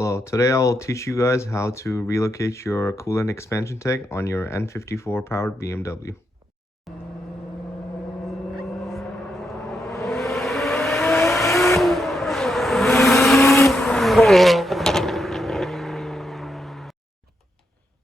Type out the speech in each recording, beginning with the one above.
Hello, today I'll teach you guys how to relocate your coolant expansion tank on your N54 powered BMW.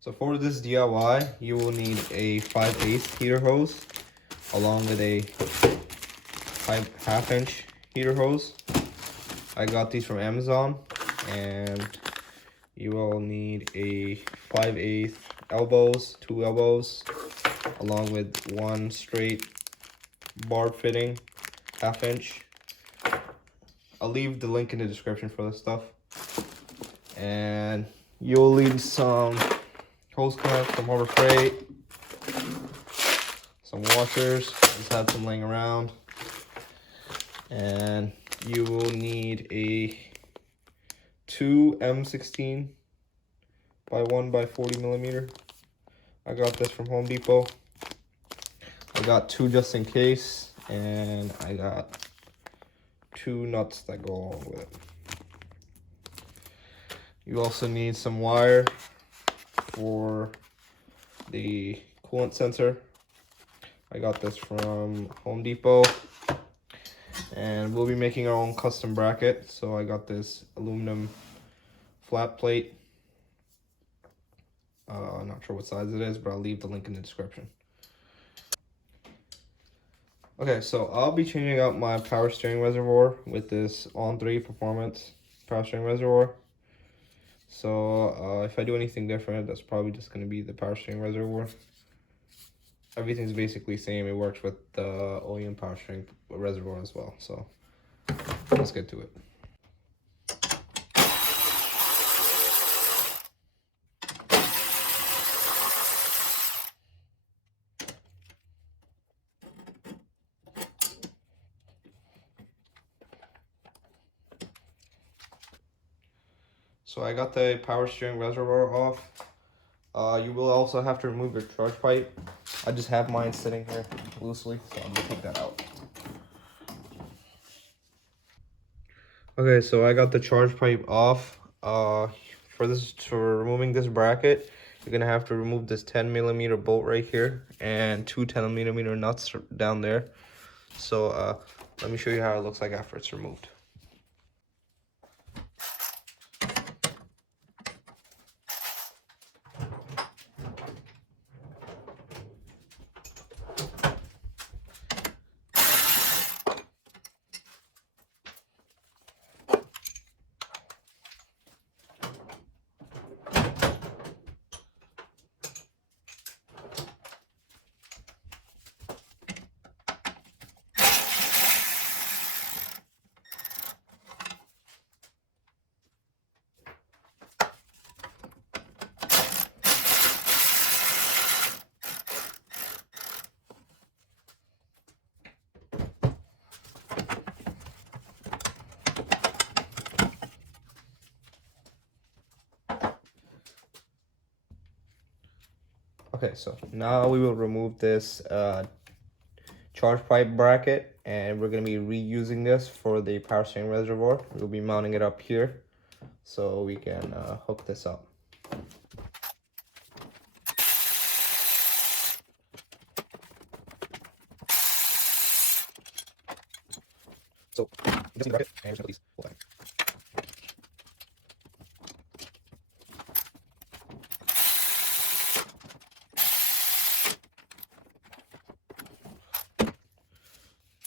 So for this DIY, you will need a 5/8 heater hose along with a 1/2-inch heater hose. I got these from Amazon, and you will need a 5/8 elbows, 2 elbows, along with one straight barb fitting 1/2-inch. I'll leave the link in the description for this stuff. And you'll need some hose clamps from Harbor Freight, some washers, just have some laying around, and you will need a 2 M16 by 1 by 40 millimeter. I got this from Home Depot. I got 2 just in case, and I got 2 nuts that go along with it. You also need some wire for the coolant sensor. I got this from Home Depot, and we'll be making our own custom bracket. So I got this aluminum flat plate. I'm not sure what size it is, but I'll leave the link in the description. Okay, so I'll be changing out my power steering reservoir with this On3 Performance power steering reservoir. So if I do anything different, that's probably just going to be the power steering reservoir. Everything's basically the same. It works with the OEM power steering reservoir as well. So let's get to it. So I got the power steering reservoir off. You will also have to remove your charge pipe. I just have mine sitting here loosely, so I'm gonna take that out. Okay, so I got the charge pipe off. For removing this bracket, you're gonna have to remove this 10 millimeter bolt right here and 2 10 millimeter nuts down there. So let me show you how it looks like after it's removed. Okay, so now we will remove this charge pipe bracket, and we're going to be reusing this for the power steering reservoir. We'll be mounting it up here so we can hook this up. So you just need the bracket, and we're just going to put these pull back.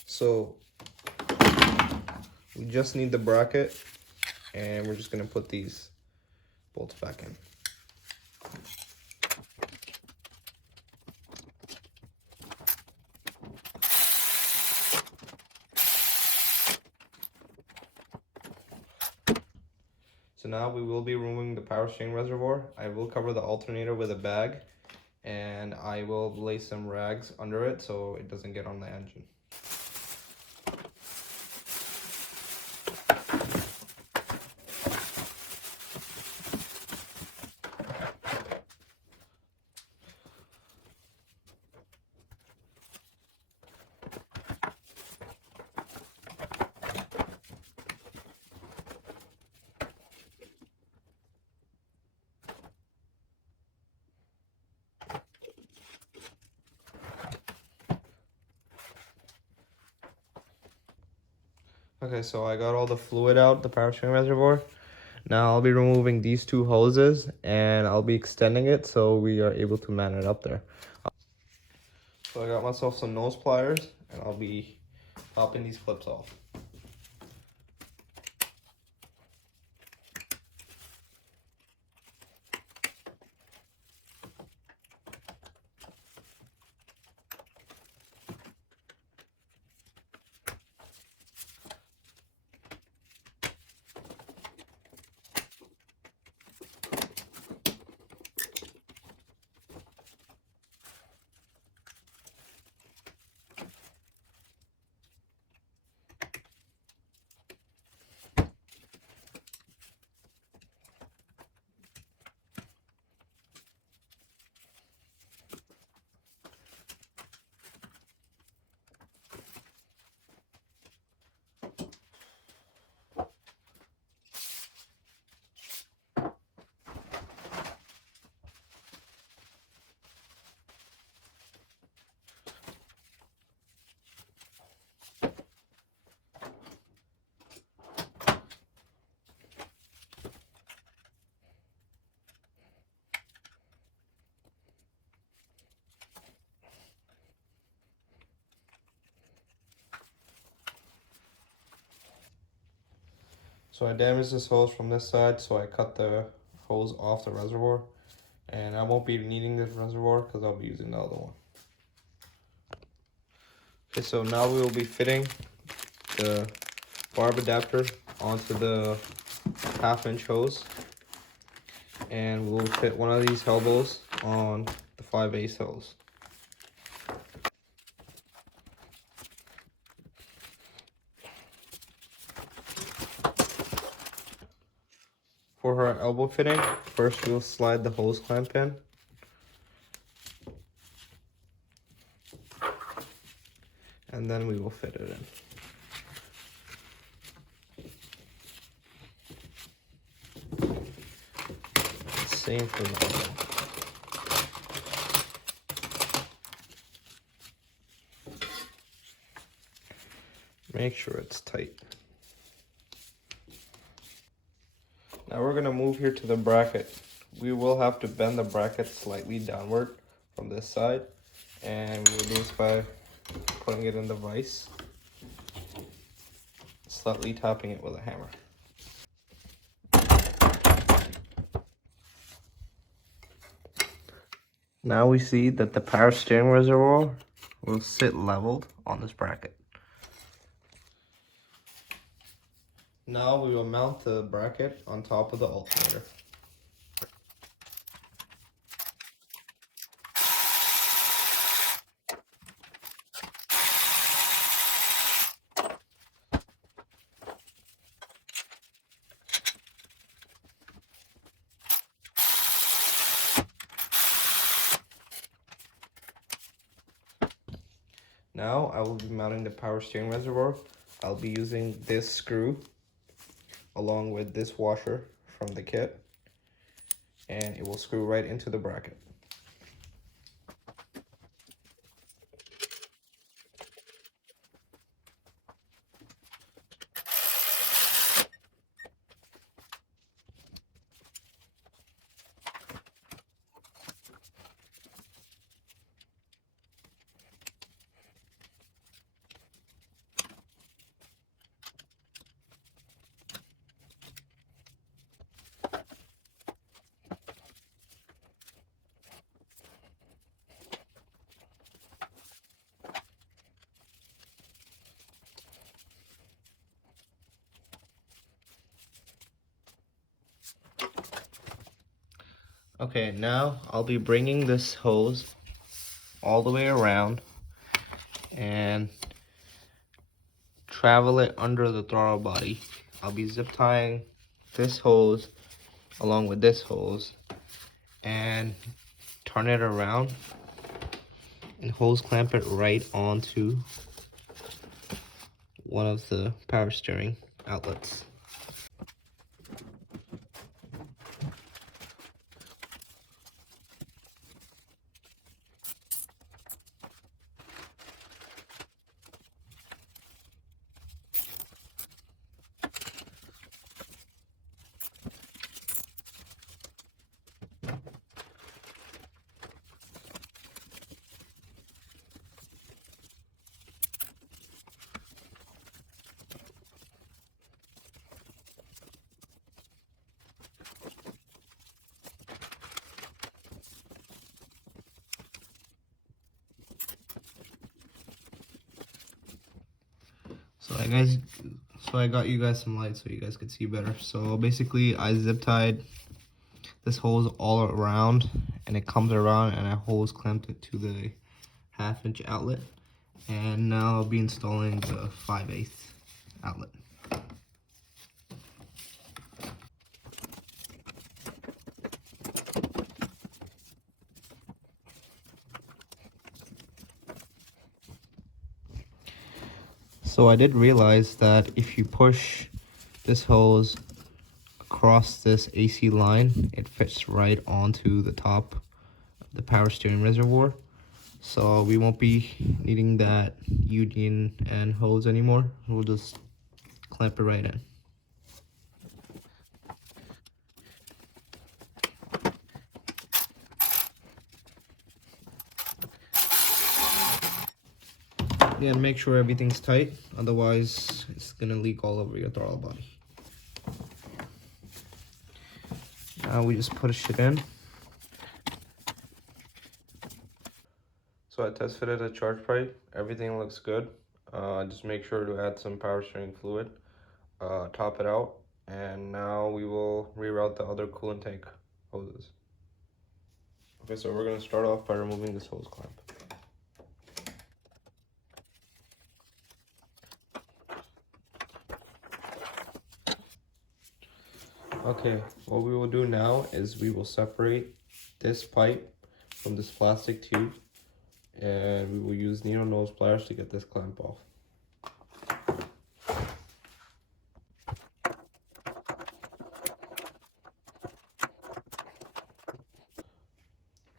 So we just need the bracket, and we're just going to put these bolts back in. So now we will be removing the power steering reservoir. I will cover the alternator with a bag, and I will lay some rags under it so it doesn't get on the engine. Okay, so I got all the fluid out the power steering reservoir. Now I'll be removing these two hoses and I'll be extending it so we are able to man it up there. So I got myself some nose pliers and I'll be popping these clips off. So I damaged this hose from this side, so I cut the hose off the reservoir. And I won't be needing this reservoir because I'll be using the other one. Okay, so now we will be fitting the barb adapter onto the 1/2-inch hose. And we'll fit one of these elbows on the 5/8 hose. For her elbow fitting, first we'll slide the hose clamp in. And then we will fit it in. Same for the other. Make sure it's tight. Now we're gonna move here to the bracket. We will have to bend the bracket slightly downward from this side, and we'll do this by putting it in the vise, slightly tapping it with a hammer. Now we see that the power steering reservoir will sit leveled on this bracket. Now we will mount the bracket on top of the alternator. Now I will be mounting the power steering reservoir. I'll be using this screw along with this washer from the kit, and it will screw right into the bracket. Okay, now I'll be bringing this hose all the way around and travel it under the throttle body. I'll be zip tying this hose along with this hose and turn it around and hose clamp it right onto one of the power steering outlets. So I got you guys some light so you guys could see better. So basically I zip tied this hose all around, and it comes around, and I hose clamped it to the 1/2 inch outlet. And now I'll be installing the 5/8 outlet. So I did realize that if you push this hose across this AC line, it fits right onto the top of the power steering reservoir. So we won't be needing that union and hose anymore. We'll just clamp it right in. Yeah, make sure everything's tight, otherwise it's gonna leak all over your throttle body. Now we just push it in. So I test fitted a charge pipe. Everything looks good. Just make sure to add some power steering fluid, top it out, and now we will reroute the other coolant tank hoses. Okay, so we're gonna start off by removing this hose clamp. Okay, what we will do now is we will separate this pipe from this plastic tube, and we will use needle nose pliers to get this clamp off.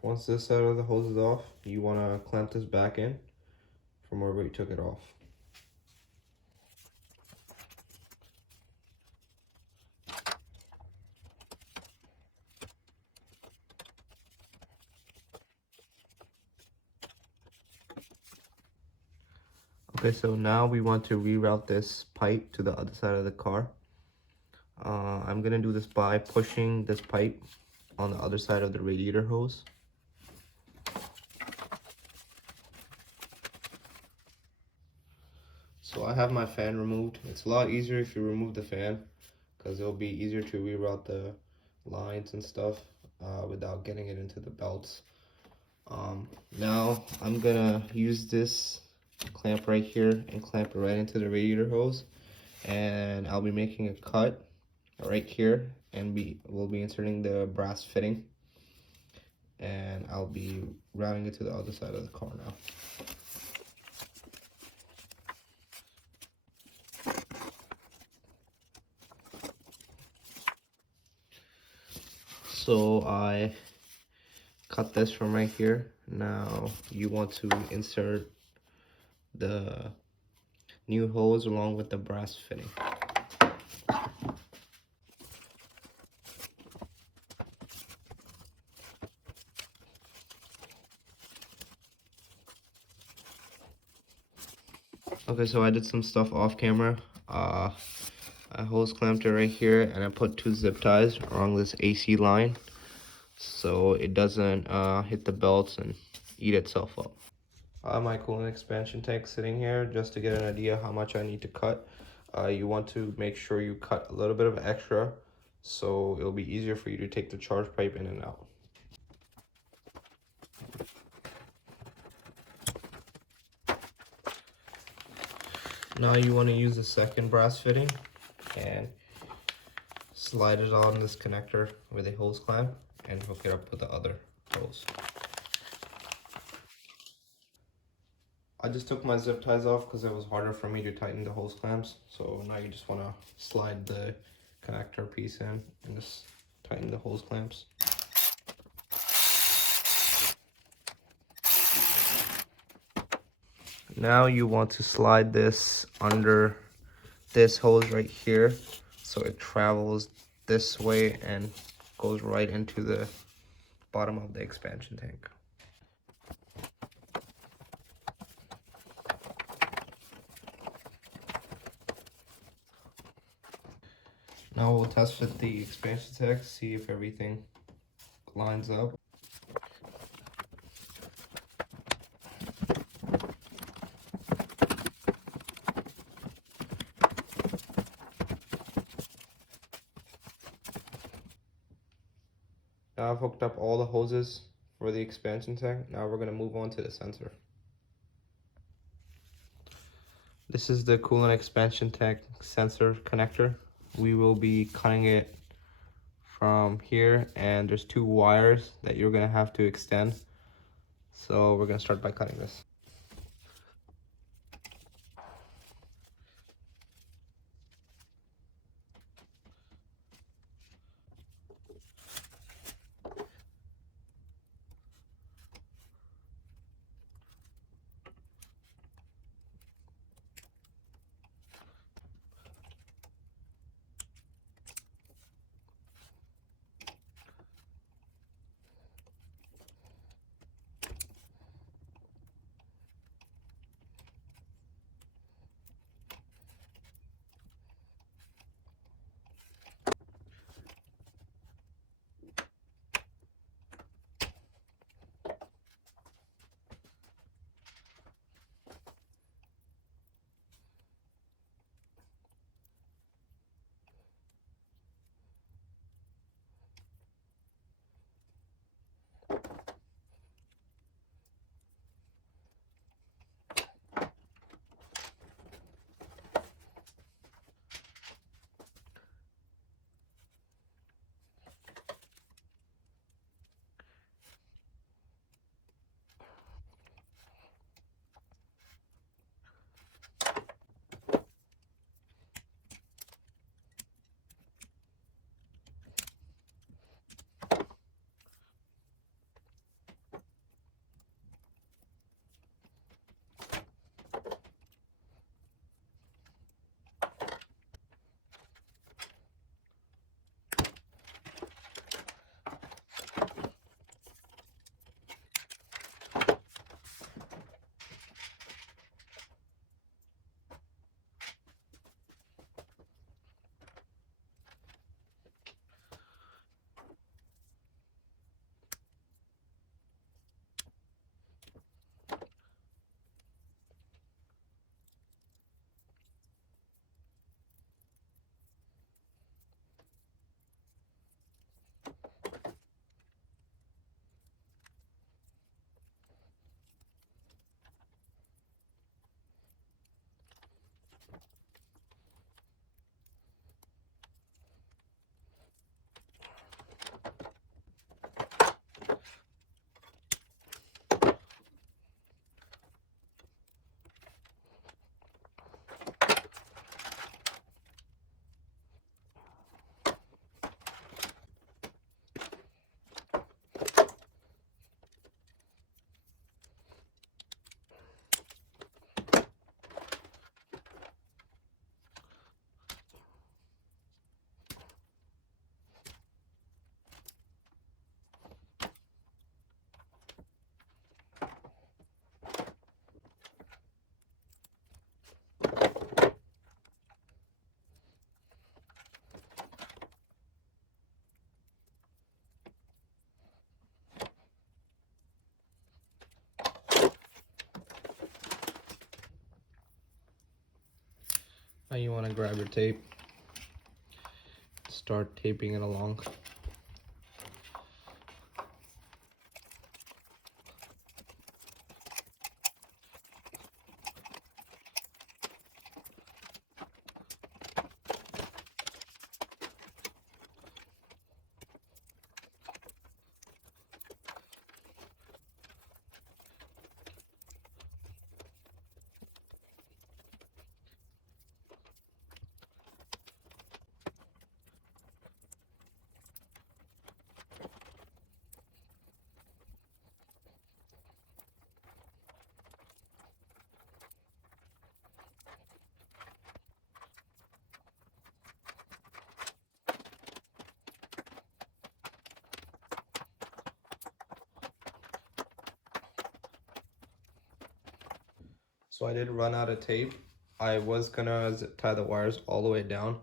Once this side of the hose is off, you want to clamp this back in from where we took it off. Okay, so now we want to reroute this pipe to the other side of the car. I'm gonna do this by pushing this pipe on the other side of the radiator hose. So I have my fan removed. It's a lot easier if you remove the fan, because it'll be easier to reroute the lines and stuff without getting it into the belts. Now I'm gonna use this clamp right here and clamp it right into the radiator hose, and I'll be making a cut right here, and we'll be inserting the brass fitting, and I'll be routing it to the other side of the car now. So I cut this from right here. Now you want to insert the new hose along with the brass fitting. Okay, so I did some stuff off camera. I hose clamped it right here, and I put 2 zip ties along this AC line so it doesn't hit the belts and eat itself up. My coolant expansion tank sitting here just to get an idea how much I need to cut. You want to make sure you cut a little bit of extra so it'll be easier for you to take the charge pipe in and out. Now you want to use the second brass fitting and slide it on this connector with a hose clamp and hook it up with the other hose. I just took my zip ties off because it was harder for me to tighten the hose clamps. So now you just want to slide the connector piece in and just tighten the hose clamps. Now you want to slide this under this hose right here so it travels this way and goes right into the bottom of the expansion tank. Now we'll test fit the expansion tank, see if everything lines up. Now I've hooked up all the hoses for the expansion tank. Now we're going to move on to the sensor. This is the coolant expansion tank sensor connector. We will be cutting it from here, and there's 2 wires that you're going to have to extend. So we're going to start by cutting this. Now you want to grab your tape, start taping it along. So I did run out of tape. I was gonna tie the wires all the way down,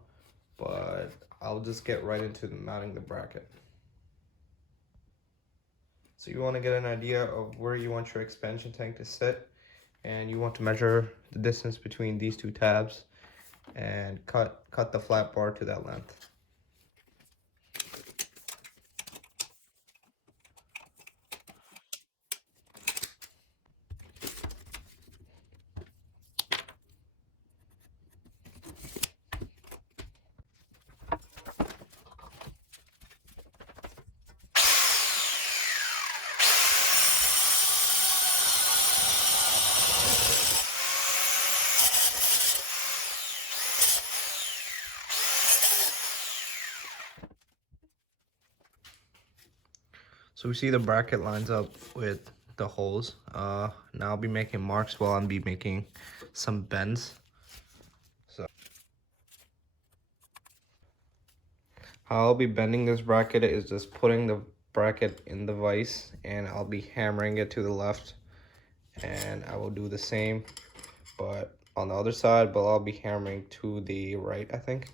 but I'll just get right into mounting the bracket. So you want to get an idea of where you want your expansion tank to sit, and you want to measure the distance between these 2 tabs and cut the flat bar to that length. So we see the bracket lines up with the holes. Now I'll be making marks while I'll be making some bends. So how I'll be bending this bracket is just putting the bracket in the vise, and I'll be hammering it to the left, and I will do the same but on the other side, but I'll be hammering to the right, I think.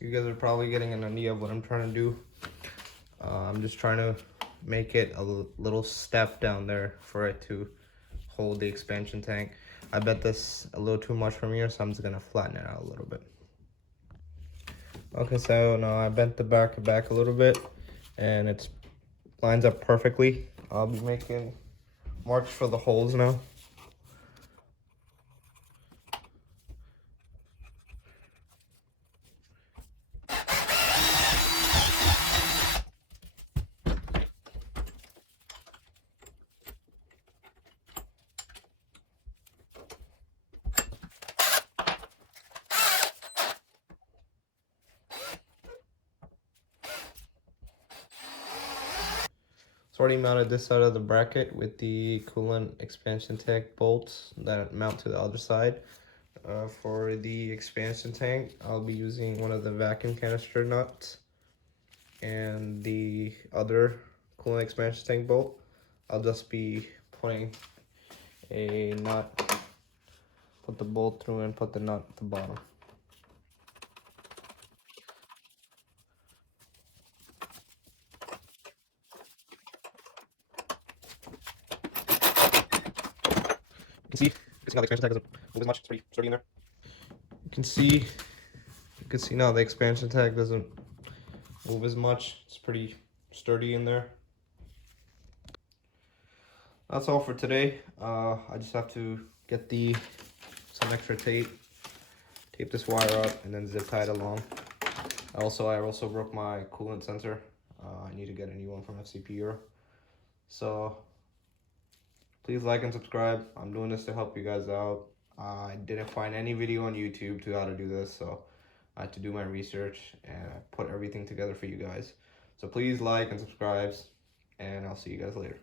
You guys are probably getting an idea of what I'm trying to do. I'm just trying to make it a little step down there for it to hold the expansion tank. I bet this a little too much from here, so I'm just gonna flatten it out a little bit. Okay, so now I bent the bracket back a little bit, and it lines up perfectly. I'll be making marks for the holes now. It's already mounted this side of the bracket with the coolant expansion tank bolts that mount to the other side. For the expansion tank, I'll be using one of the vacuum canister nuts, and the other coolant expansion tank bolt, I'll just be putting a nut, put the bolt through and put the nut at the bottom. You can see now the expansion tank doesn't move as much. It's pretty sturdy in there. You can see now the expansion tank doesn't move as much. It's pretty sturdy in there. That's all for today. I just have to get some extra tape this wire up, and then zip tie it along. I also broke my coolant sensor. I need to get a new one from FCP. So please like and subscribe. I'm doing this to help you guys out. I didn't find any video on YouTube to how to do this, so I had to do my research and I put everything together for you guys. So please like and subscribe, and I'll see you guys later.